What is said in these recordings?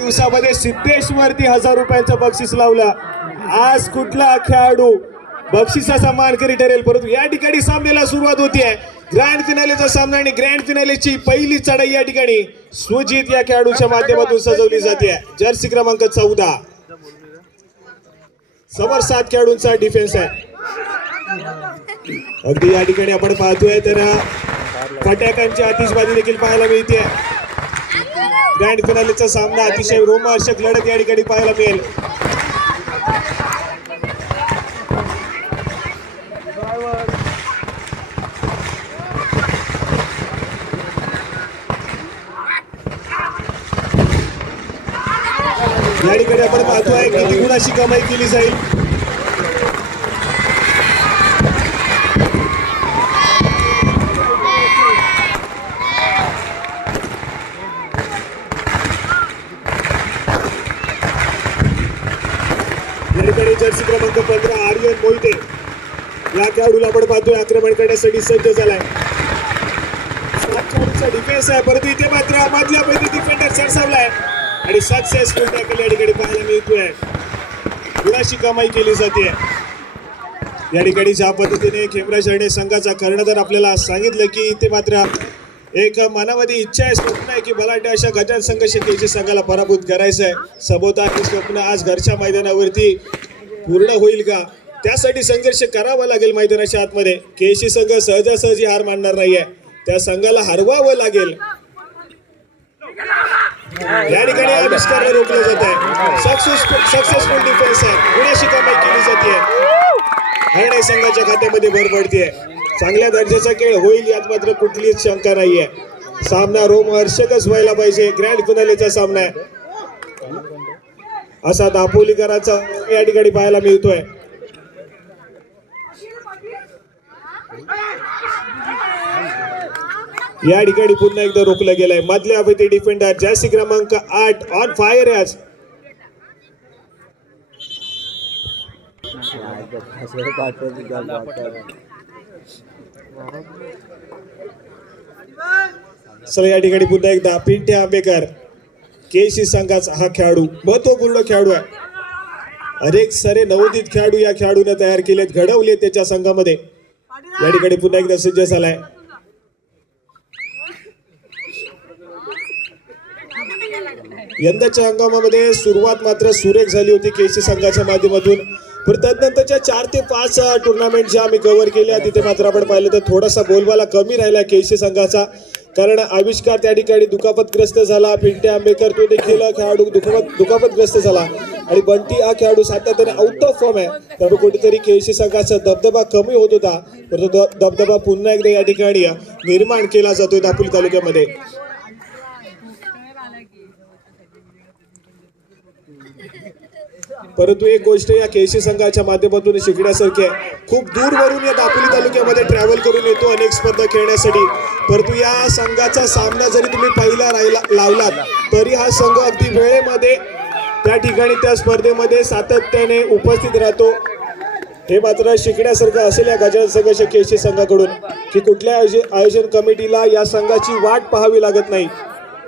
दिवसामध्ये सिद्धेश्वरती 1000 रुपयांचं बक्षीस लावलं. आज कुठला खेळाडू बक्षिसाचा मानकरी ठरेल, परंतु या ठिकाणी सामन्याला सुरुवात होतीये. ग्रँड फिनालेचा सामना आणि ग्रँड फिनालेची पहिली चढाई या ठिकाणी सुजित या खेळाडूच्या माध्यमातून सजवली जाते. जर्सी क्रमांक 14 समोर 7 खेळाडूंचा डिफेन्स आहे. अगदी या ठिकाणी आपण पाहतोय तर फटाक्यांची आतिषबाजी देखील पाहायला मिळते. ग्रँड फिनालेचा सामना अतिशय रोमहर्षक लढत या ठिकाणी पाहायला मिळेल. या ठिकाणी आपण पाहतोय किती गुणाची कमाई केली जाईल. या ठिकाणी जर्सी क्रमांक 15 आर्यन मोहिते या खेळाडूला आपण पाहतोय आक्रमण करण्यासाठी सज्ज झालाय. डिफेन्स आहे, परंतु इथे मात्र मधल्या पैकी डिफेंडर सरसावलाय आणि सक्सेसफुल टॅकल या ठिकाणी पाहायला मिळतोय. गुणाची कमाई केली जाते. या ठिकाणी ज्या पद्धतीने खेमराज हरणे संघाचा कर्णधार आपल्याला सांगितलं की इथे मात्र एक मनामध्ये इच्छा आहे, स्वप्न आहे की बलाढ्य अशा गजान संघर्ष केसी संघाला पराभूत करायचं आहे. सभोवताल हे स्वप्न आज घरच्या मैदानावरती पूर्ण होईल का, त्यासाठी संघर्ष करावा लागेल. मैदानाच्या आतमध्ये केसी संघ सहजासहजी हार मानणार नाहीये, त्या संघाला हरवावं लागेल. या ठिकाणी आविष्कारला रोखलं जात आहे. सक्सेसफुल डिफेन्स आहे, गुणाची कमाई केली जाते. हरणे संघाच्या खात्यामध्ये भर पडते. चांगल्या दर्जाचा खेळ होईल यात मात्र कुठलीच शंका नाहीये. सामना रोमहर्षकच व्हायला पाहिजे. ग्रँड फिनालेचा सामना आहे असा दापोलीकरांचा या ठिकाणी पाहायला मिळतोय. या ठिकाणी पुन्हा एकदा रोखलं गेलंय. मधल्या अभिती डिफेंडर जर्सी क्रमांक 8 ऑन फायर आहे आज. चला या ठिकाणी पुन्हा एकदा पिंटे आंबेकर केसी संघाचा हा खेळाडू महत्वपूर्ण खेळाडू आहे. अनेक सारे नवोदित खेळाडू या खेळाडूने तयार केलेत, घडवले त्याच्या संघामध्ये. या ठिकाणी पुन्हा एकदा सज्ज झालाय. यंदाच्या हंगामामध्ये सुरुवात मात्र सुरेख झाली होती केसी संघाच्या माध्यमातून, पण तदनंतरच्या 4 ते 5 टुर्नामेंट ज्या आम्ही कव्हर केल्या तिथे मात्र आपण पाहिलं तर थोडासा बोलबाला कमी राहिला केसी संघाचा, कारण आविष्कार त्या ठिकाणी दुखापतग्रस्त झाला. पिंटे आंबेकर तो देखील खेळाडू दुखापतग्रस्त झाला आणि बंटी हा खेळाडू सातत्याने आउट ऑफ फॉर्म आहे. त्यामुळे कुठेतरी केसी संघाचा दबदबा कमी होत होता, परंतु दबदबा पुन्हा एकदा या ठिकाणी निर्माण केला जातोय दापोली तालुक्यामध्ये. परंतु एक गोष्ट या केसी संघाच्या माध्यमातून शिकण्यासारखी आहे. खूप दूरवरून या दापोली तालुक्यामध्ये ट्रॅव्हल करून येतो अनेक स्पर्धा खेळण्यासाठी, परंतु या संघाचा सामना जरी तुम्ही पहिला लावलात तरी हा संघ अगदी वेळेमध्ये त्या ठिकाणी त्या स्पर्धेमध्ये सातत्याने उपस्थित राहतो. हे मात्र शिकण्यासारखं असेल या गजानन संघर्ष केसी संघाकडून की कुठल्या आयोजन कमिटीला या संघाची वाट पाहावी लागत नाही.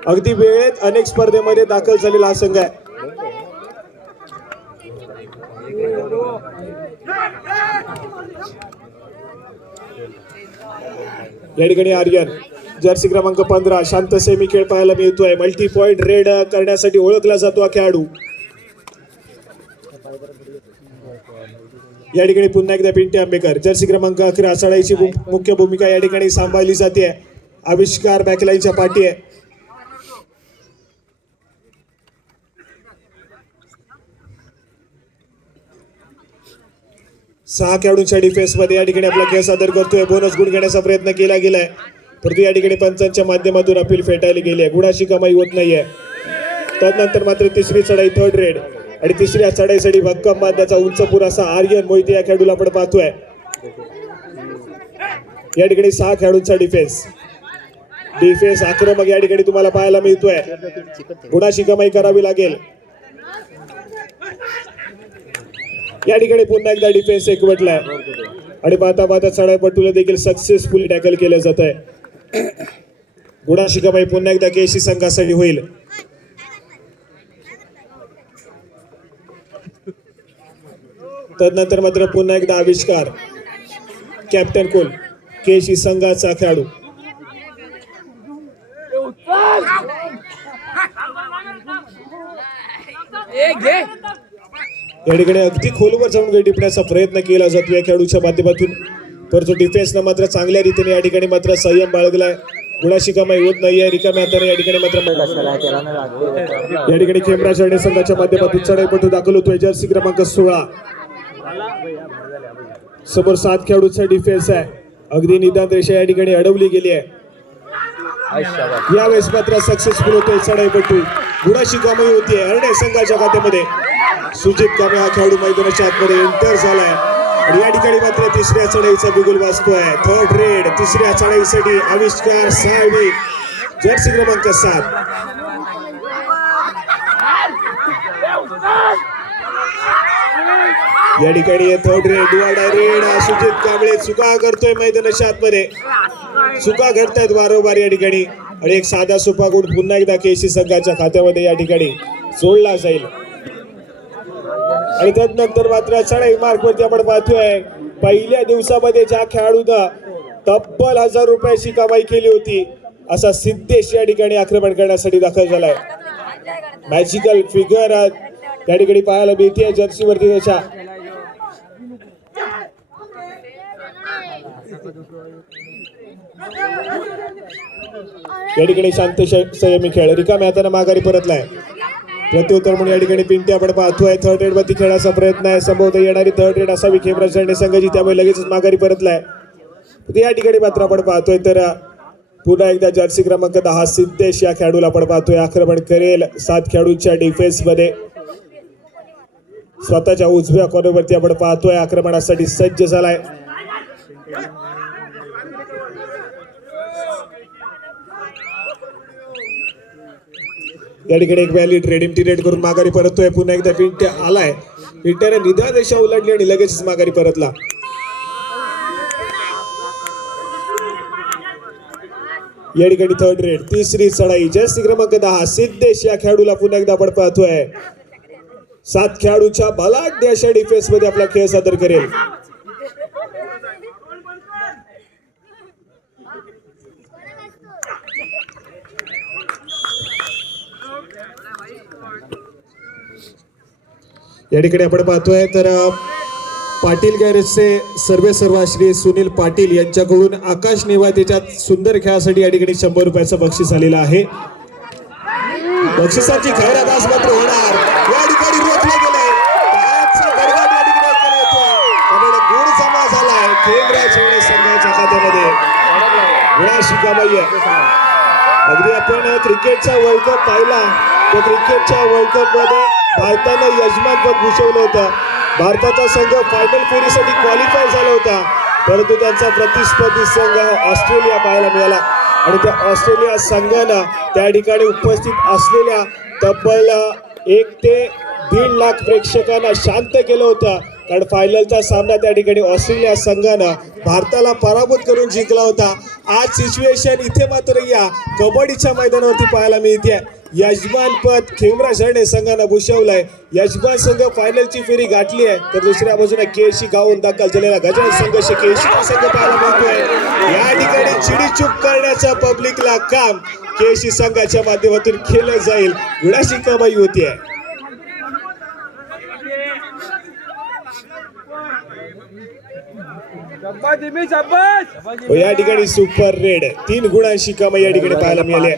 अगदी वेळेत अनेक स्पर्धेमध्ये दाखल झालेला हा संघ आहे. या ठिकाणी आर्यन जर्सी क्रमांक 15 शांत सेमी खेळ पाहायला मिळतोय. मल्टी पॉइंट रेड करण्यासाठी ओळखला जातो हा खेळाडू. या ठिकाणी पुन्हा एकदा पिंटे आंबेकर जर्सी क्रमांक 11 चढाईची मुख्य भूमिका या ठिकाणी सांभाळली जाते. आविष्कार बॅकलाईनच्या पाठी आहे. सहा खेळाडूंच्या डिफेन्स मध्ये या ठिकाणी आपला खेळ सादर करतोय. बोनस गुण घेण्याचा प्रयत्न केला गेलाय, परंतु या ठिकाणी पंचांच्या माध्यमातून अपील फेटाळली गेली आहे. गुणाची कमाई होत नाहीये. त्यानंतर मात्र तिसरी चढाई थर्ड रेड आणि तिसऱ्या चढाईसाठी भक्कम बांधण्याचा उंचपूर असा आर्यन मोहिते या खेळाडूला आपण पाहतोय. या ठिकाणी 6 खेळाडूंचा डिफेन्स आक्रमक या ठिकाणी तुम्हाला पाहायला मिळतोय. गुणाची कमाई करावी लागेल. या ठिकाणी पुन्हा एकदा डिफेन्स एकवटलाय आणि पाहता पाहता चढाईपटूला देखील सक्सेसफुली टॅकल केलं जात आहे. गुणाची कमाई पुन्हा एकदा केसी संघासाठी होईल. तदनंतर मात्र पुन्हा एकदा आविष्कार कॅप्टन कुल केशी संघाचा खेळाडू. या ठिकाणी अगदी खोलवर जाऊन गडी टिपण्याचा प्रयत्न केला जातो या खेळाडूच्या माध्यमातून, परंतु डिफेन्सनं मात्र चांगल्या रीतीने या ठिकाणी मात्र संयम बाळगलाय. गुणाशी कमाई होत नाहीये. रिकाम्या हाताने या ठिकाणी मात्र या ठिकाणी खेमराज हरणे संघाच्या माध्यमातून चढाईपटू दाखल होतोय. जर्सी क्रमांक 16 समोर 7 खेळाडूचा डिफेन्स आहे. अगदी निदान रेषा या ठिकाणी अडवली गेली आहे. यावेळेस मात्र सक्सेसफुल होतोय चढाईपटू. गुणाशी कमाई होतीये हरणे संघाच्या खात्यामध्ये. सुजित कांबळे हा खेळाडू मैदानाच्या आतमध्ये एंटर झालाय आणि या ठिकाणी मात्र तिसऱ्या चढाईचा बिगुल वाजतोय. थर्ड रेड तिसऱ्या चढाईसाठी आविष्कार साळवी जर्सी क्रमांक 7. या ठिकाणी थर्ड रेड डुआडा रेड सुजित कांबळे चुका करतोय मैदानाच्या आतमध्ये. चुका घडतायत वारंवार या ठिकाणी आणि एक साधा सोपा गुण पुन्हा एकदा केसी संघाच्या खात्यामध्ये या ठिकाणी जोडला जाईल. आणि त्यानंतर मात्र चढाई मार्क वरती आपण पाहतोय पहिल्या दिवसामध्ये ज्या खेळाडूनं तब्बल 1000 रुपयाची कमाई केली होती असा सिद्धेश या ठिकाणी आक्रमण करण्यासाठी दाखल झालाय. मॅजिकल फिगर त्या ठिकाणी पाहायला मिळते जर्सी वरती त्याच्या. या ठिकाणी शांत संयमी खेळ रिकाम्या हाताने माघारी परतलाय. प्रत्युत्तर म्हणून या ठिकाणी पिंटे आपण पाहतोय. थर्ड रेड वरती खेळाचा प्रयत्न आहे. संभवतः येणारी थर्ड रेड असावी खेमराज हरणे संघाची, त्यामुळे लगेचच माघारी परतलाय. या ठिकाणी मात्र आपण पाहतोय तर पुन्हा एकदा जर्सी क्रमांक 10 सिद्धेश या खेळाडूला आपण पाहतोय आक्रमण करेल 7 खेळाडूंच्या डिफेन्स मध्ये. स्वतःच्या उजव्या कॉर्नरवरती आपण पाहतोय आक्रमणासाठी सज्ज झालाय. या ठिकाणी एक व्हॅलिड रेड इंटिरेट करून माघारी परततोय. पुन्हा एकदा पिंटे आलाय. पिंट्याने निदान रेषा उलटली आणि लगेचच माघारी परतला. या ठिकाणी थर्ड रेड तिसरी चढाई जर्सी क्रमांक 10 सिद्धेश या खेळाडूला पुन्हा एकदा आपण पाहतोय 7 खेळाडूच्या बलाढ्य अशा डिफेन्स मध्ये आपला खेळ सादर करेल. या ठिकाणी आपण पाहतोय तर पाटील गॅरेजचे सर्वेसर्वा श्री सुनील पाटील यांच्याकडून आकाश नेवातेच्या सुंदर खेळासाठी या ठिकाणी 100 रुपयाचं बक्षीस आलेलं आहे. बक्षिसाची खैरात आज मात्र होणार. या ठिकाणी रोखले गेले. गुण जमा झालाय खेमराज हरणे संघाच्या खात्यामध्ये. गुणाशी कमाई आहे. अगदी आपण क्रिकेटचा वर्ल्ड कप पाहिला तर क्रिकेटच्या वर्ल्ड कप मध्ये भारतानं यजमानपद भूषवलं होतं. भारताचा संघ फायनल फेरीसाठी क्वालिफाय झाला होता, परंतु त्यांचा प्रतिस्पर्धी संघ ऑस्ट्रेलिया पाहायला मिळाला आणि त्या ऑस्ट्रेलिया संघानं त्या ठिकाणी उपस्थित असलेल्या तब्बल 1 ते 1.5 लाख प्रेक्षकांना शांत केलं होतं. कारण फायनलचा सामना त्या ठिकाणी ऑस्ट्रेलिया संघानं भारताला पराभूत करून जिंकला होता. आज सिच्युएशन इथे मात्र या कबड्डीच्या मैदानावरती पाहायला मिळते. यजमानपद खेमराज हरणे संघानं भूषवलंय. यजमान संघ फायनलची फेरी गाठली आहे, तर दुसऱ्या बाजूने केशी गावून दाखल झालेला गजानन संघ केशी संघ पाहायला मिळतोय. या ठिकाणी चिडीचूक करण्याचा पब्लिकला काम केशी संघाच्या माध्यमातून केलं जाईल. गुणाशी कमाई होतीये. या ठिकाणी सुपर रेड 3 गुणांशी कमाई या ठिकाणी पाहायला मिळाली.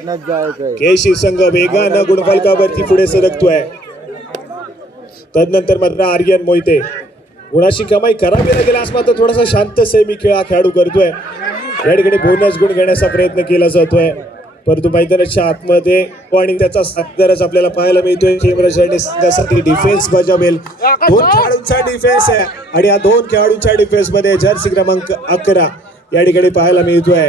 केशी संघ वेगानं गुणफलकावरती पुढे सरकतोय. तदनंतर मात्र आर्यन मोहिते गुणाशी कमाई करावी लागेल आज मात्र थोडासा शांत सेमी खेळ हा खेळाडू करतोय. या ठिकाणी बोनस गुण घेण्याचा प्रयत्न केला जातोय, परंतु मैदानाच्या आतमध्ये आणि त्याचा साथदारच आपल्याला पाहायला मिळतोय. खेमराज हरणे संघासाठी डिफेन्स बजावेल. 2 खेळाडूंचा डिफेन्स आहे आणि या 2 खेळाडूंच्या डिफेन्स मध्ये जर्सी क्रमांक 11 या ठिकाणी पाहायला मिळतोय.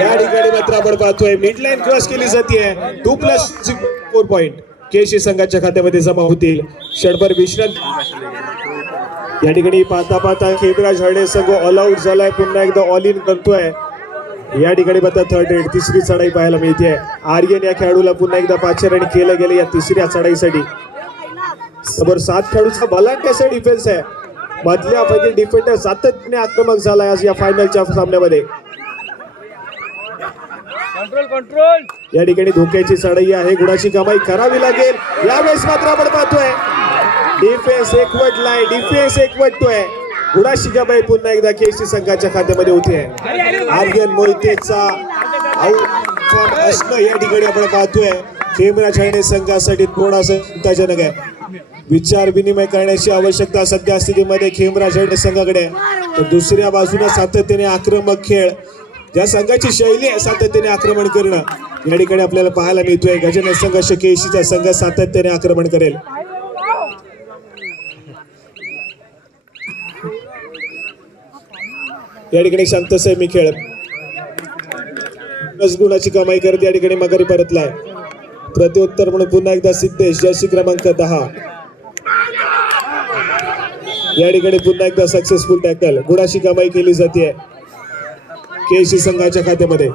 या ठिकाणी मात्र आपण पाहतोय मिडलाईन क्रॉस केली जाते. 2+4 पॉइंट केशी संघाच्या खात्यामध्ये जमा होतील. क्षणभर विश्रांती. या ठिकाणी पाहता पाहता खेमराज हरणे संघ ऑल आउट झालाय. पुन्हा एकदा ऑल इन करतोय. या ठिकाणी मात्र थर्ड रेड तिसरी चढाई पाहायला मिळते. आर्यन या खेळाडूला पुन्हा एकदा पाचारण केलं गेलं या तिसऱ्या चढाईसाठी. समोर 7 खेळाडूचा बलाढ्य असा डिफेन्स आहे. मधल्या फैली डिफेंडर सातत्याने आक्रमक झालाय आज या फायनलच्या सामन्यामध्ये. कंट्रोल या ठिकाणी धोक्याची चढाई आहे. गुणाची कमाई करावी लागेल. यावेळेस मात्र आपण पाहतोय डिफेन्स एकवटलाय, डिफेन्स एकवटतोय. गुणाची कमाई पुन्हा एकदा केसी संघाच्या खात्यामध्ये होती आहे. आर्यन मोहितेचा आउट असणं या ठिकाणी आपण पाहतोय खेमरा चायनीज संघासाठी थोडासा चिंताजनक आहे. विचार विनिमय करण्याची आवश्यकता सध्या स्थितीमध्ये खेमरा चायनीज संघाकडे. तर दुसऱ्या बाजूने सातत्याने आक्रमक खेळ, ज्या संघाची शैली आहे सातत्याने आक्रमण करणं, या ठिकाणी आपल्याला पाहायला मिळतोय. गजानन संघ केसीचा संघ सातत्याने आक्रमण करेल. या ठिकाणी शांत सेमी खेळ गुणाची कमाई करत या ठिकाणी मगारी परतलाय. प्रत्युत्तर म्हणून पुन्हा एकदा सिद्धेश जर्सी क्रमांक 10 या ठिकाणी पुन्हा एकदा सक्सेसफुल टॅकल. गुणाची कमाई केली जाते केसी संघाच्या खात्यामध्ये.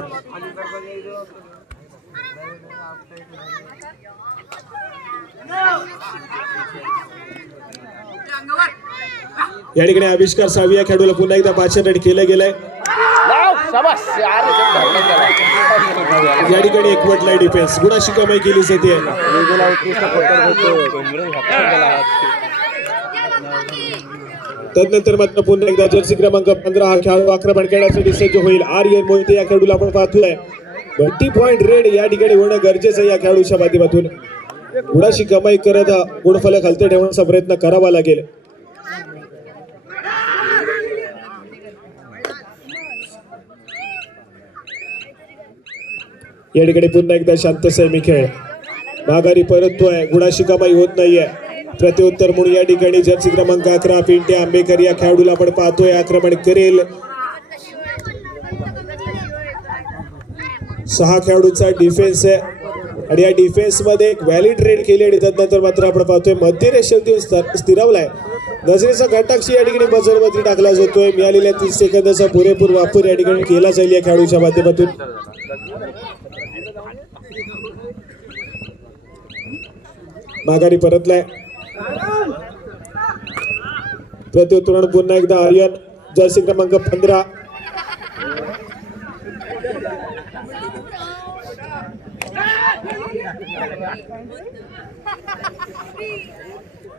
या ठिकाणी आविष्कार सावी या खेळाडूला पुन्हा एकदा 5 रन केलं गेलंय. या ठिकाणी एकवटला डिफेन्स. गुणाची कमाई केली जाते. तदनंतर मात्र पुन्हा एकदा जर्सी क्रमांक 15 हा खेळाडू आक्रमण करण्यासाठी सज्ज होईल. आर्यन मोहिते या खेळाडूला आपण पाहतोय. 20 पॉइंट रेड या ठिकाणी होणं गरजेचं आहे या खेळाडूच्या माध्यमातून. गुणाची कमाई करत गुणफलक हलते ठेवण्याचा प्रयत्न करावा लागेल. या ठिकाणी पुन्हा एकदा शांत सेमी खेळ. माघारी परततोय. गुणाची कमाई होत नाहीये. प्रत्युत्तर म्हणून या ठिकाणी जर्सी क्रमांक 11 पिंट्या आंबेकर या खेळाडूला आपण पाहतोय आक्रमण करेल. 6 खेळाडूंचा डिफेन्स आहे आणि या डिफेन्स मध्ये एक व्हॅलिड रेड केली आणि त्यानंतर मात्र आपण पाहतोय मध्य रेषेवरती स्थिरावलाय. नजरेचा घटकशी या ठिकाणी बजरवरती टाकला जातोय. मिळालेल्या 30 सेकंदाचा पुरेपूर वापर या ठिकाणी केला जाईल या खेळाडूच्या माध्यमातून. माघारी परतलाय. प्रत्युत्तर पुन्हा एकदा आर्यन जर्सी क्रमांक 15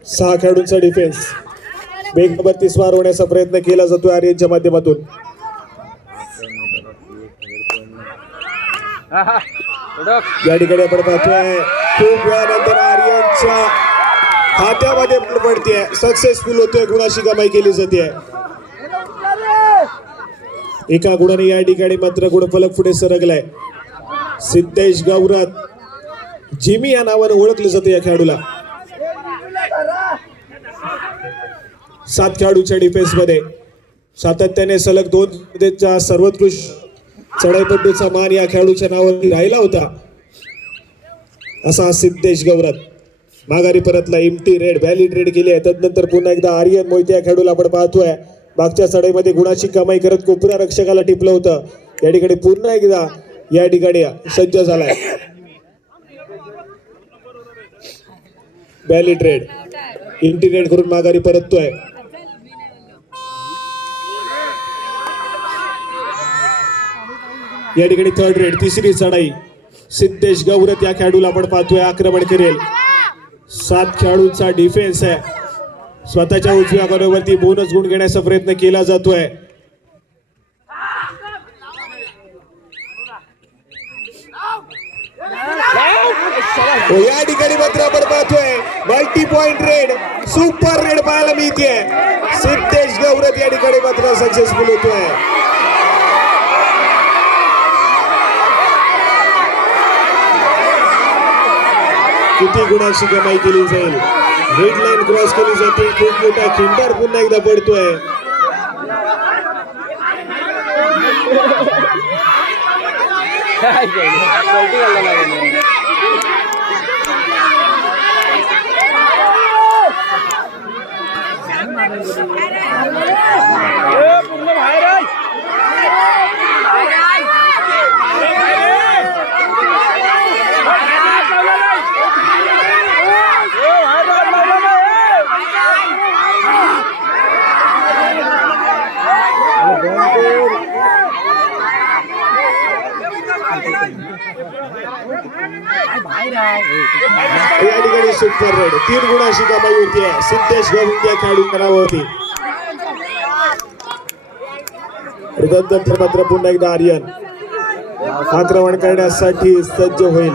6 खेळाडूंचा डिफेन्स. वेग नंबर 30 वाढवण्याचा प्रयत्न केला जातोय आर्यनच्या माध्यमातून. या ठिकाणी आपण पाहतोय खूप वेळानंतर आर्यनच्या खात्यामध्ये पडते. सक्सेसफुल होतोय. गुणाची कमाई केली जाते. एका गुणाने या ठिकाणी मात्र गुणफलक पुढे सरकलाय. सिद्धेश गौरत जिमी या नावाने ओळखलं जातं या खेळाडूला. 7 खेळाडूच्या डिफेन्स मध्ये सातत्याने सलग 2 स्पर्धेचा सर्वोत्कृष्ट चढाईपटूचा मान या खेळाडूच्या नावावरती राहिला होता असा सिद्धेश गौरत. माघारी परतला. इम्टी रेड व्हॅलिड रेड केली आहे. तदनंतर पुन्हा एकदा आर्यन मोहिते या खेळाडूला आपण पाहतोय. मागच्या चढाईमध्ये गुणाची कमाई करत कोपऱ्या रक्षकाला टिपलं होतं. या ठिकाणी पुन्हा एकदा या ठिकाणी सज्ज झालाय. व्हॅलिड रेड इम्टी रेड करून माघारी परततोय. या ठिकाणी 3rd रेड 3री चढाई. सिद्धेश गौरत या खेळाडूला आपण पाहतोय आक्रमण करेल. 7 खेळाडूंचा डिफेन्स आहे. स्वतःच्या उजव्या बरोबरती बोनस गुण घेण्याचा प्रयत्न केला जातोय. या ठिकाणी मात्र आपण पाहतोय multi point red super red पाहायला मिळते. सिद्धेश गौरत या ठिकाणी मात्र सक्सेसफुल होतोय. किती गुणाची कमाई केली जाईल. रेड लाईन क्रॉस केली जाते. खूप मोठा खिंडार पुन्हा एकदा पडतोय. या ठिकाणी सुपर रेड 3 गुणाची कमाई होती आहे सिद्धेश गोविंद या खेळाडूंना होती. त्यानंतर मात्र पुन्हा एकदा आर्यन आक्रमण करण्यासाठी सज्ज होईल.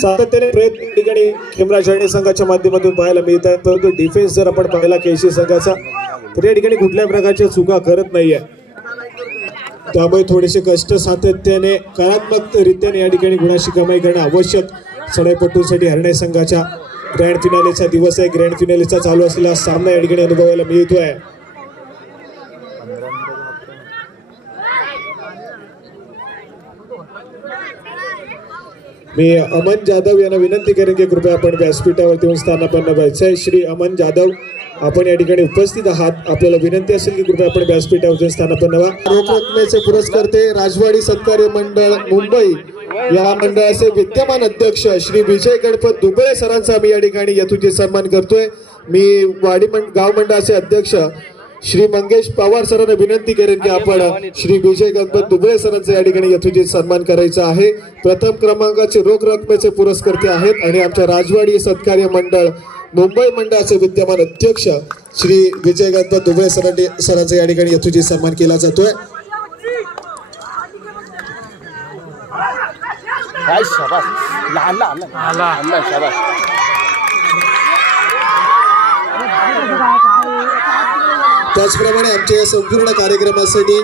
सातत्याने प्रयत्न या ठिकाणी खेमरा जळणे संघाच्या माध्यमातून पाहायला मिळत आहे, परंतु डिफेन्स जर आपण पाहिला केसी संघाचा तर या ठिकाणी कुठल्या प्रकारच्या चुका करत नाहीये. त्यामुळे थोडेसे कष्ट सातत्याने कलात्मक रित्याने या ठिकाणी गुणाची कमाई करणं आवश्यक. सडाईपट्टूसाठी हरणे संघाच्या ग्रँड फिनालेचा दिवस आहे. ग्रँड फिनालेचा चालू असलेला सामना या ठिकाणी अनुभवायला मिळतोय. मी अमन जाधव यांना विनंती करेन की कृपया आपण व्यासपीठावरती येऊन स्थानापन्न व्हायचं आहे. श्री अमन जाधव आपण या ठिकाणी उपस्थित आहात, आपल्याला विनंती असेल की कृपया आपण व्यासपीठावरती स्थानापन्न व्हा. रोख रकमेचे पुरस्कर्ते राजवाडी सत्कार्य मंडळ मुंबई या मंडळाचे विद्यमान अध्यक्ष श्री विजय गणपत दुबळे सरांचा मी या ठिकाणी यथोचित सन्मान करतोय. मी वाडी गाव मंडळाचे अध्यक्ष श्री मंगेश पवार सरांना विनंती करेन की आपण श्री विजय गणपत दुबळे सरांचा या ठिकाणी यथोचित सन्मान करायचा आहे. प्रथम क्रमांकाचे रोख रकमेचे पुरस्कर्ते आहेत आणि आमच्या राजवाडी सत्कार्य मंडळ मुंबई मंडळाचे विद्यमान अध्यक्ष श्री विजय गणपत दुबळे सरांचा या ठिकाणी यथोचित सन्मान केला जातोय. त्याचप्रमाणे आमच्या या संपूर्ण कार्यक्रमासाठी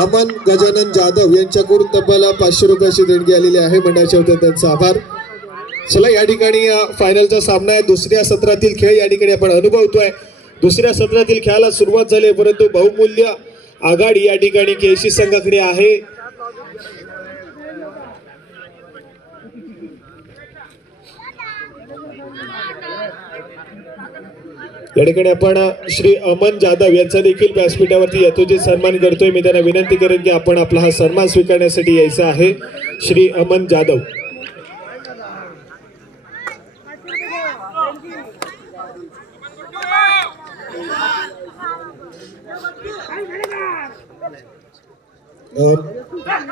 अमन गजानन जाधव यांच्याकडून तब्बल 500 रुपयाची देणगी आलेली आहे. मंडळाच्या वतीने त्यांचा आभार. चला या ठिकाणी फायनलचा सामना आहे. दुसऱ्या सत्रातील खेळ या ठिकाणी आपण अनुभवतोय. दुसऱ्या सत्रातील खेळाला सुरुवात झाली परंतु बहुमूल्य आघाडी या ठिकाणी केसी संघाकडे आहे. या ठिकाणी आपण श्री अमन जाधव यांचा देखील व्यासपीठावरती यथोचित सन्मान करतोय. मी त्यांना विनंती करेन की आपण आपला हा सन्मान स्वीकारण्यासाठी यायचा आहे. श्री अमन जाधव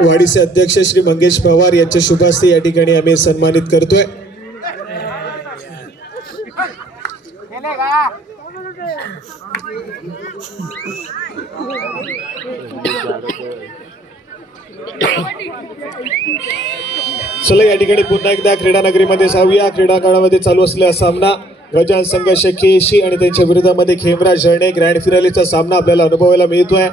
वाडीचे अध्यक्ष श्री मंगेश पवार यांच्या शुभ हस्ते या ठिकाणी आम्ही सन्मानित करतोय. चला या ठिकाणी पुन्हा एकदा क्रीडा नगरीमध्ये जाऊया. क्रीडांगणामध्ये चालू असलेला सामना गजान संघ केसी आणि त्यांच्या विरोधामध्ये खेमरा जळणे ग्रँड फिनालेचा सामना आपल्याला अनुभवायला मिळतोय.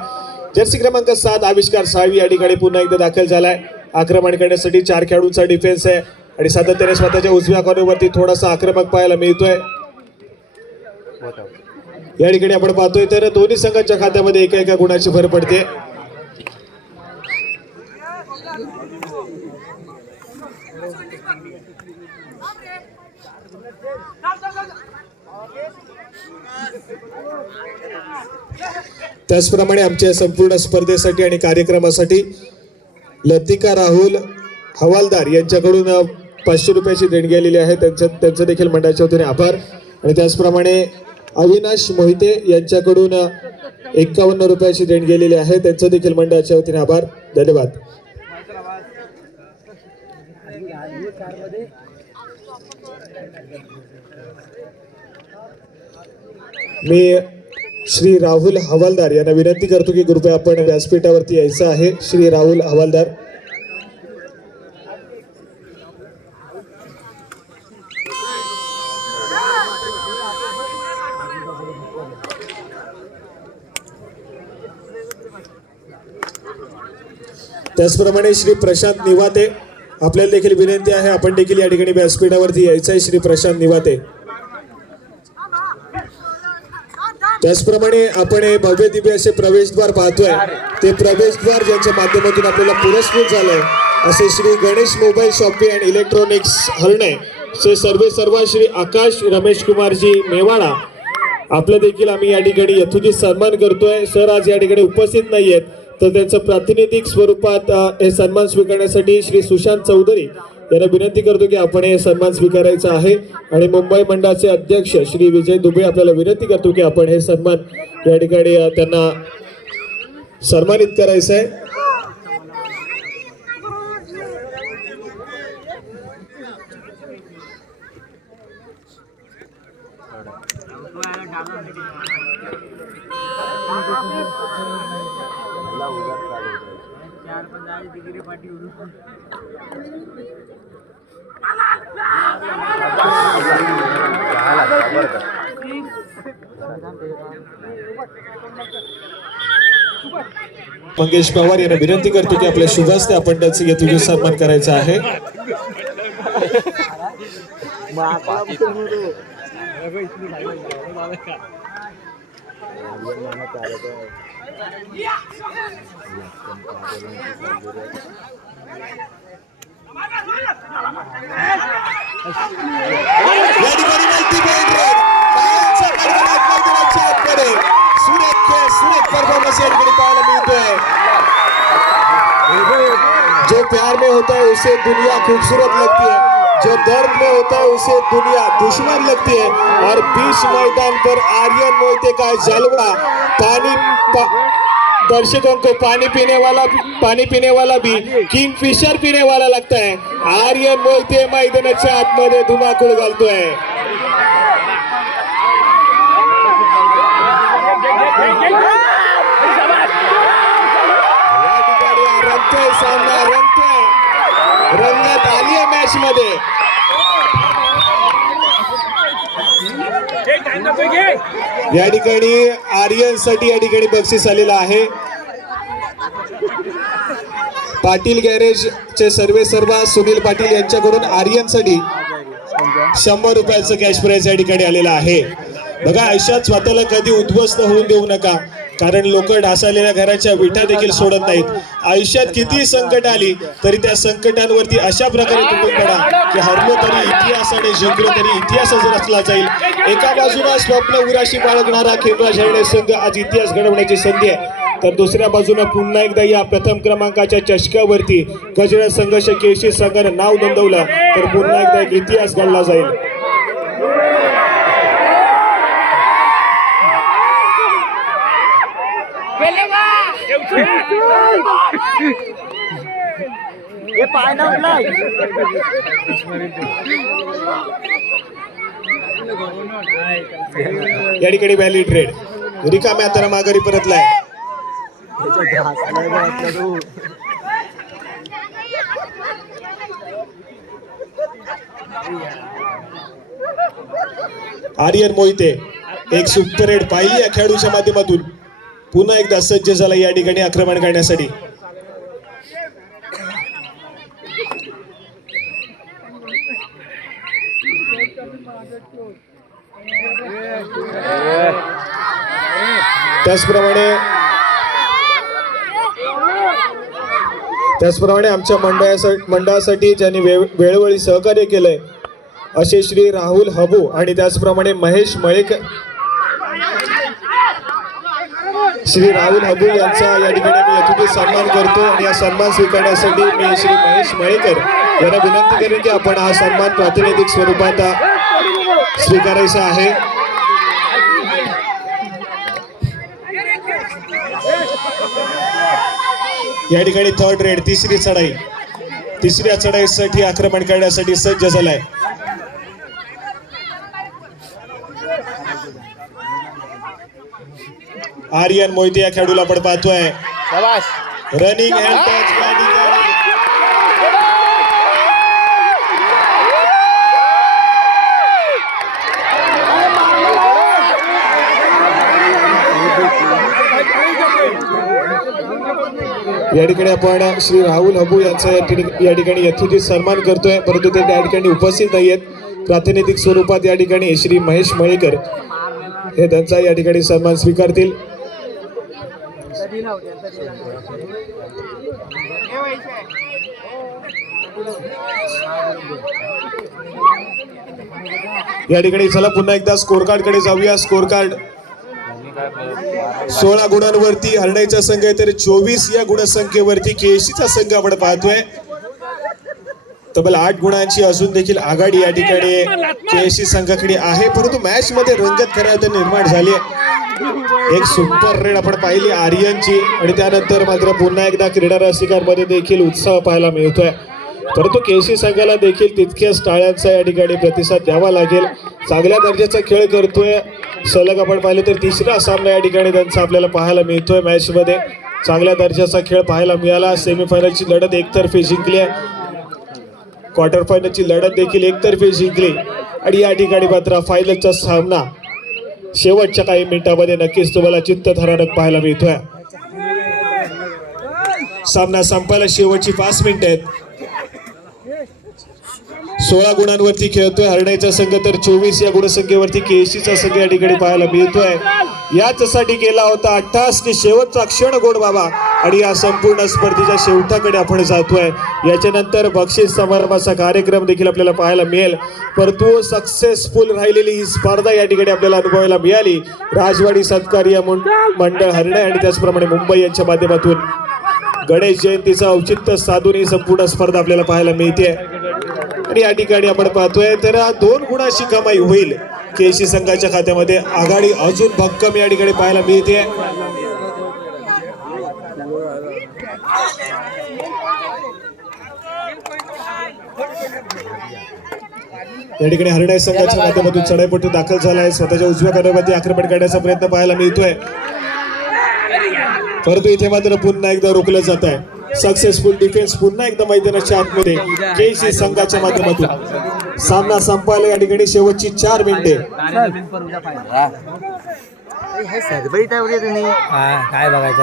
जर्सी क्रमांक 7 आविष्कार साळवी या ठिकाणी पुन्हा एकदा दाखल झालाय. आक्रमण करण्यासाठी 4 खेळाडूंचा डिफेन्स आहे आणि सातत्याने स्वतःच्या उजव्या कॉर्नरवरती थोडासा आक्रमक पाहायला मिळतोय. या ठिकाणी आपण पाहतोय तर दोन्ही संघांच्या खात्यामध्ये एका गुणाची भर पडते. त्याचप्रमाणे आमच्या संपूर्ण स्पर्धेसाठी आणि कार्यक्रमासाठी लतिका राहुल हवालदार यांच्याकडून 500 रुपयाची देणगी आलेली आहे. त्यांचं देखील मंडळाच्या वतीने आभार. आणि त्याचप्रमाणे अविनाश मोहिते यांच्याकडून 51 रुपयाची देणगी आलेली आहे. त्यांचं देखील मंडळाच्या वतीने आभार. धन्यवाद. मी श्री राहुल हवालदार यांना विनंती करतो की कृपया आपण व्यासपीठावरती यायचं आहे. श्री राहुल हवालदार त्याचप्रमाणे श्री प्रशांत निवाते आपल्याला देखील विनंती आहे आपण देखील या ठिकाणी व्यासपीठावरती यायचं आहे. श्री प्रशांत निवाते त्याचप्रमाणे आपण हे भव्य दिव्य असे प्रवेशद्वार पाहतोय. ते प्रवेशद्वार ज्यांच्या माध्यमातून आपल्याला पुरस्कृत झालंय असे Shri Ganesh mobile shopping and electronics हरणे सर्व श्री आकाश रमेश कुमारजी मेवाडा आपलं देखील आम्ही या ठिकाणी यथोचित सन्मान करतोय. सर आज या ठिकाणी उपस्थित नाहीयेत तर त्यांचं प्रातिनिधिक स्वरूपात हे सन्मान स्वीकारण्यासाठी श्री सुशांत चौधरी यांना विनंती करतो की आपण हे सन्मान स्वीकारायचा आहे आणि मुंबई मंडळाचे अध्यक्ष श्री विजय दुबे आपल्याला विनंती करतो की आपण हे सन्मान या ठिकाणी त्यांना सन्मानित करायचं आहे. मंगेश पवार यांना विनंती करतो की आपल्या शुभ हस्ते आपण त्याचा यथोचित सन्मान करायचा आहे. जो प्यार में होता है उसे दुनिया खूबसूरत लगती है, जो दर्द में होता है उसे दुनिया दुश्मन लगती है. और बीच मैदान पर आर्यन मोहिते का जलवा दर्शकों को पानी पीने वाला भी किंगफिशर पीने वाला लगता है. आर्यन मोहिते मैदानाच्या आतमध्ये धुमाकूळ घालतोय. सामना रंगात आली आहे मॅच मध्ये. या ठिकाणी आर्यन साठी या ठिकाणी बक्षीस आलेलं आहे. पाटील गॅरेज चे सर्वेसर्वा सुनील पाटील यांच्याकडून आर्यन साठी 100 रुपयाचं कॅश प्राइज या ठिकाणी आलेलं आहे. बघा, आयुष्यात स्वतःला कधी उद्ध्वस्त होऊन देऊ नका, कारण लोक ढासळलेल्या घराच्या विटा देखील सोडत नाहीत. आयुष्यात किती संकट आली तरी त्या संकटांवरती अशा प्रकारे तुटून पडा की हरलो तरी इतिहास आणि जिंकलो तरी इतिहासच रचला जाईल. एका बाजूला स्वप्न उराशी बाळगणारा खेळणा झेलणे संघ आज इतिहास घडवण्याची संधी आहे, तर दुसऱ्या बाजूला पुन्हा एकदा या प्रथम क्रमांकाच्या चषकावरती गजरा संघर्ष केशी संघानं नाव नोंदवलं तर पुन्हा एकदा एक इतिहास घडला जाईल. या ठिकाणी व्हॅलिड रेड रिकाम्या तर माघारी परतलाय. आर्यन मोहिते एक सुपर रेड पाहिली या खेळाडूच्या माध्यमातून पुन्हा एकदा सज्ज झाला या ठिकाणी आक्रमण करण्यासाठी. त्याचप्रमाणे आमच्या मंडळासाठी ज्यांनी वेळोवेळी सहकार्य केलंय असे श्री राहुल हबू आणि त्याचप्रमाणे महेश मळेकर, श्री राहुल हबू यांचा या ठिकाणी मी यथोचित सन्मान करतो आणि या सन्मान स्वीकारण्यासाठी मी श्री महेश मळेकर यांना विनंती करेन की आपण हा सन्मान प्रातिनिधिक स्वरूपात स्वीकारायचा आहे. या ठिकाणी थर्ड रेड तिसऱ्या चढाईसाठी आक्रमण करण्यासाठी सज्ज झालाय. आर्यन मोहिते या खेळाडूला आपण पाहतोय रनिंग हँड टच या ठिकाणी आपण श्री राहुल हबू यांचा या ठिकाणी यथोचित सन्मान करतोय, परंतु ते त्या ठिकाणी उपस्थित नाही आहेत. प्रातिनिधिक स्वरूपात या ठिकाणी श्री महेश मळेकर हे त्यांचा या ठिकाणी सन्मान स्वीकारतील. या ठिकाणी चला पुन्हा एकदा स्कोर कार्ड कडे जाऊया. स्कोर कार्ड 16 गुणांवरती हरणाईचा संघ आहे, तर 24 या गुणसंख्येवरती केशीचा संघ आपण पाहतोय. तब्बल 8 गुणांची अजून देखील आघाडी या ठिकाणी केएससी संघाकडे आहे, परंतु मॅच मध्ये रंगत खऱ्या अर्थाने निर्माण झाली आहे. एक सुपर रेड आपण पाहिली आर्यनची आणि त्यानंतर मात्र पुन्हा एकदा क्रीडा रसिकांमध्ये देखील उत्साह पाहायला मिळतोय. परंतु केएससी संघाला देखील तितक्याच टाळ्यांचा या ठिकाणी प्रतिसाद द्यावा लागेल. चांगल्या दर्जाचा खेळ करतोय. सलग आपण पाहिलं तर तिसरा सामना या ठिकाणी त्यांचा आपल्याला पाहायला मिळतोय. मॅच मध्ये चांगल्या दर्जाचा खेळ पाहायला मिळाला. सेमीफायनलची लढत एकतर्फी जिंकली आहे, क्वार्टर फायनलची लढत देखील एकतर्फी जिंकली आणि या ठिकाणी मात्र फायनलचा सामना शेवटच्या काही मिनिटांमध्ये नक्कीच तुम्हाला चित्तथरारक पाहायला मिळतोय. सामना संपायला शेवटची 5 मिनिटं आहेत. 16 गुणांवरती खेळतोय हरण्याचा संघ, तर 24 या गुणसंख्येवरती केएससीचा संघ या ठिकाणी पाहायला मिळतोय. याचसाठी केला होता 88 शेवटचा क्षण गोड बाबा आणि या संपूर्ण स्पर्धेच्या शेवटाकडे आपण जातोय. याच्यानंतर बक्षीस समारंभाचा कार्यक्रम देखील आपल्याला पाहायला मिळेल. परंतु सक्सेसफुल राहिलेली ही स्पर्धा या ठिकाणी आपल्याला अनुभवायला मिळाली. राजवाडी सत्कार्य मंडळ हरणे आणि त्याचप्रमाणे मुंबई यांच्या माध्यमातून गणेश जयंतीचं औचित्य साधून ही संपूर्ण स्पर्धा आपल्याला पाहायला मिळते आणि या ठिकाणी आपण पाहतोय तर 2 गुणाची कमाई होईल केएससी संघाच्या खात्यामध्ये. आघाडी अजून भक्कम या ठिकाणी पाहायला मिळते. या ठिकाणी हरणे संघाच्या माध्यमातून चढाईपट्टू दाखल झाला आहे. स्वतःच्या उजव्या कर्णधारावरती आक्रमण करण्याचा प्रयत्न पाहायला मिळतोय, परंतु इथे मात्र पुन्हा एकदा रोखलं जात आहे. सक्सेसफुल डिफेन्स पुन्हा एकदा मैदानाच्या आतमध्ये केएससी संघाच्या माध्यमातून. सामना संपायला या ठिकाणी शेवटची 4 मिनिटे. काय बघायचं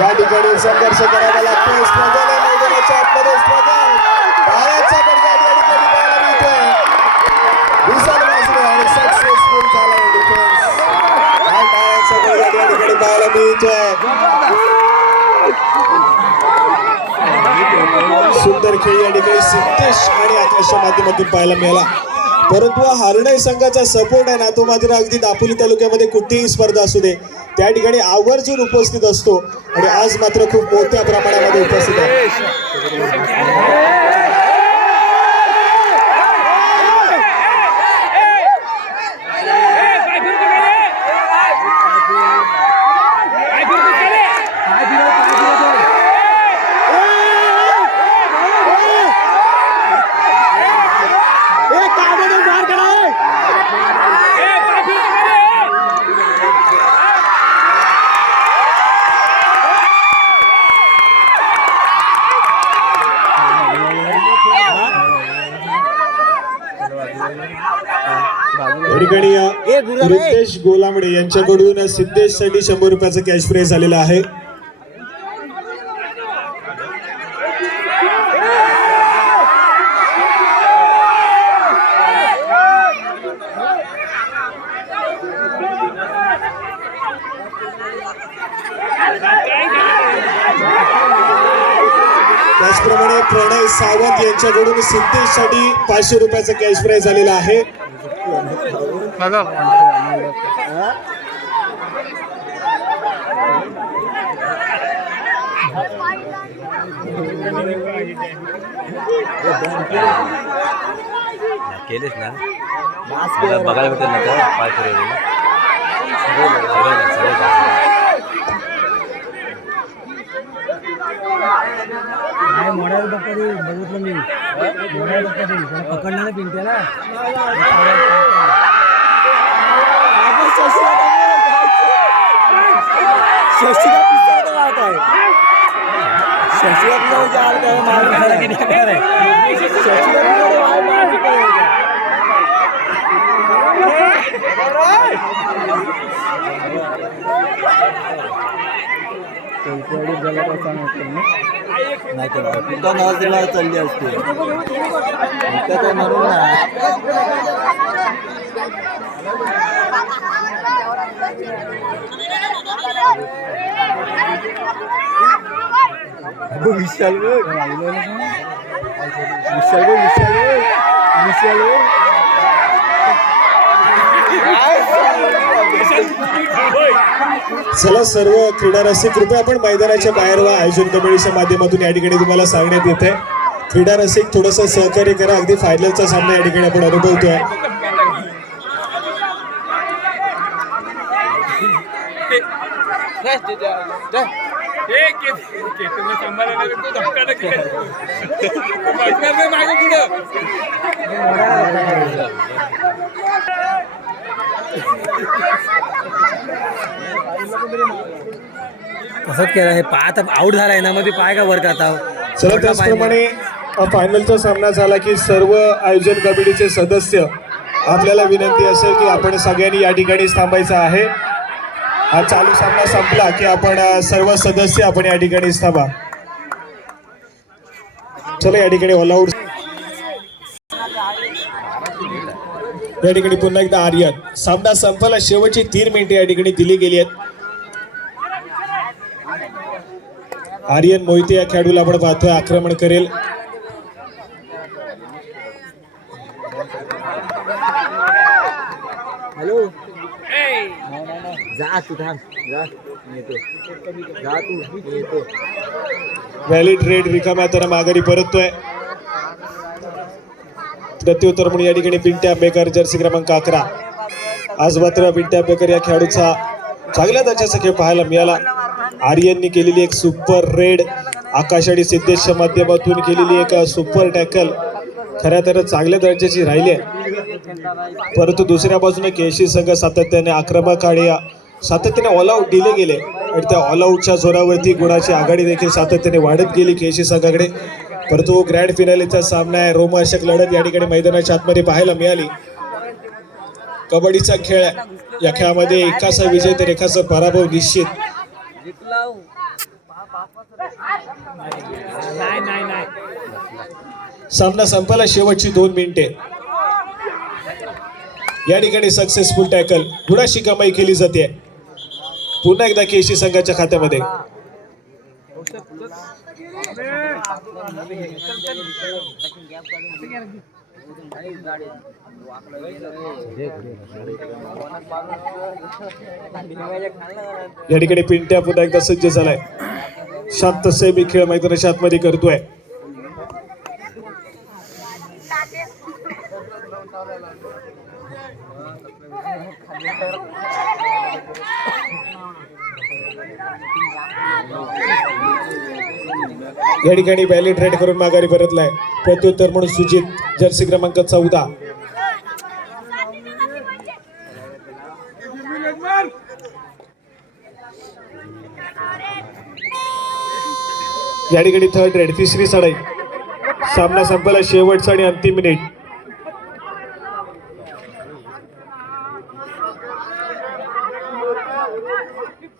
या ठिकाणी संघर्ष करावा लागतोय. स्ट्रगल आहे मैदानाच्या आतमध्ये, स्ट्रगल पायाचा बरगाड या ठिकाणी पाहायला मिळतोय. विशाल वासरे आणि सक्सेसफुल झाला डिफेन्स. पायाचा बरगाड या ठिकाणी पाहायला मिळतोय. सुंदर खेळ या ठिकाणी सिद्धेश आणि आकाशच्या माध्यमातून पाहायला मिळाला. परंतु हा हरणे संघाचा सपोर्ट आहे ना, तो मात्र अगदी दापोली तालुक्यामध्ये कुठलीही स्पर्धा असू दे त्या ठिकाणी आवर्जून उपस्थित असतो आणि आज मात्र खूप मोठ्या प्रमाणामध्ये उपस्थित आहे. रितेश गोलामडे यांच्याकडून सिद्धेश साठी 100 रुपयाचा कॅश प्राइज आलेला आहे. त्याचप्रमाणे प्रणय सावंत यांच्याकडून सिद्धेश साठी 500 रुपयाचा कॅश प्राइज आलेला आहे. केलेच ना बघायला भेटेल ना तर पाय मोडायला बघतरी बघितलं मी मोडायला बघतरी पकडणार पिंट्याला नाही तर नवसला चालली असते म्हणून विशाल विशाल विशाल विशाल चला सर्व क्रीडा रसिक कृपया आपण मैदानाच्या बाहेर व्हा. आयोजन कमिटीच्या माध्यमातून या ठिकाणी तुम्हाला सांगण्यात येत आहे क्रीडा रसिक थोडंसं सहकार्य करा. अगदी फायनलचा सामना या ठिकाणी आपण अनुभवतोय. तसंच केलं हे पाय आता आऊट झालाय ना मध्ये पाय का वर करता. चला त्याचप्रमाणे फायनलचा सामना झाला की सर्व आयोजन कमिटीचे सदस्य आपल्याला विनंती असेल की आपण सगळ्यांनी या ठिकाणी थांबायचं आहे. हा चालू सामना संपला की आपण सर्व सदस्य आपण या ठिकाणी थांबा. चला या ठिकाणी ऑल आउट. या ठिकाणी पुन्हा एकदा आर्यन. सामना संपला. शेवटची 3 मिनिटे या ठिकाणी दिली गेली आहेत. आर्यन मोहिते या खेळाडूला आपण पाहतोय आक्रमण करेल. हॅलो जा तू थांब जा येतो जा तू येतो. व्हॅलिड रेड रिकाम्या तर माघारी परततोय. प्रत्युत्तर म्हणून या ठिकाणी पिंट्या आंबेकर जर्सी क्रमांक 11. आज मात्र पिंट्या आंबेकर या खेळाडूचा चांगल्या दर्जाचा खेळ पाहायला मिळाला. आर्यनने केलेली एक सुपर रेड, आकाश आणि सिद्धेशच्या माध्यमातून केलेली एक सुपर टॅकल खऱ्या तर चांगल्या दर्जाची राहिली आहे. परंतु दुसऱ्या बाजूने केशी संघ सातत्याने आक्रमक आणि सातत्याने ऑल आऊट दिले गेले आणि त्या ऑल आऊटच्या जोरावरती गुणाची आघाडी देखील सातत्याने वाढत गेली केशी संघाकडे. परंतु ग्रँड फिनालेचा सामना आहे. रोमहर्षक लढत या ठिकाणी मैदानाच्या आतमध्ये पाहायला मिळाली. कबड्डीचा खेळ या खेळामध्ये एकाचा विजय तर एकाचा पराभव निश्चित. सामना संपला. शेवटची 2 मिनिटे. या ठिकाणी सक्सेसफुल टॅकल गुणाशी कमाई केली जाते पुन्हा एकदा केशी संघाच्या खात्यामध्ये. या ठिकाणी पिंट्या पुन्हा एकदा सज्ज झालाय. शांत सेमी खेळ मैदानाच्या आतमध्ये करतोय. या ठिकाणी व्हॅलिड रेड करून माघारी परतलाय. प्रत्युत्तर म्हणून सुजित जर्सी क्रमांक 14. या ठिकाणी थर्ड रेड, तिसरी सडाई. सामना संपला. शेवटचा आणि अंतिम मिनिट.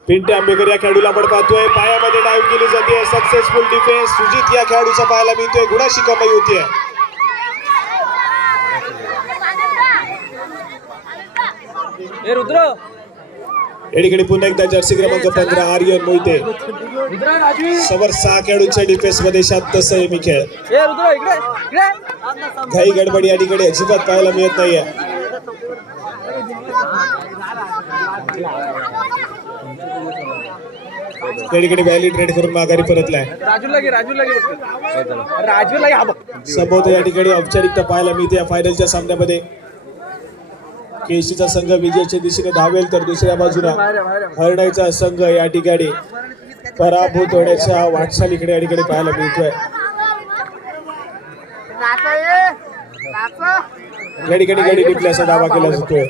पिंट्या आंबेकर या खेळाडूला आपण पाहतोय पायामध्ये डाईव्ह केली जाते. सक्सेसफुल डिफेन्स सुजित या खेळाडूचा पाहायला मिळतोय. गुणाशी कमाई होतीये. या ठिकाणी पुन्हा एकदा जर्सी क्रमांक 15 आर्यन मोहिते. समोर 6 खेळाडूंच्या डिफेन्स मध्ये शांत संयमी खेळ. घाई गडबड या ठिकाणी अजिबात पाहायला मिळत नाहीये. त्या ठिकाणी व्हॅलिड रेड करून माघारी परतलाय. संभवत या ठिकाणी औपचारिकता पाहायला मिळते या फायनलच्या सामन्यामध्ये. केशीचा संघ विजयाच्या दिशेने धावेल तर दुसऱ्या बाजूला हरणाईचा संघ या ठिकाणी पराभूत होण्याच्या वाटचालीकडे या ठिकाणी पाहायला मिळतोय. या ठिकाणी गडी टिपल्याचा दावा केला जातोय.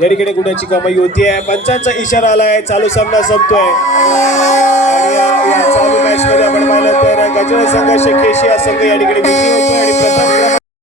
या ठिकाणी गुणाची कमाई होतीये. पंचांचा इशारा आलाय. चालू सामना संपतोय आणि या चालू मॅच मध्ये आपण पाहिलं तर गजरा संघ केशी हा संघ या ठिकाणी विजयी होतोय आणि प्रथम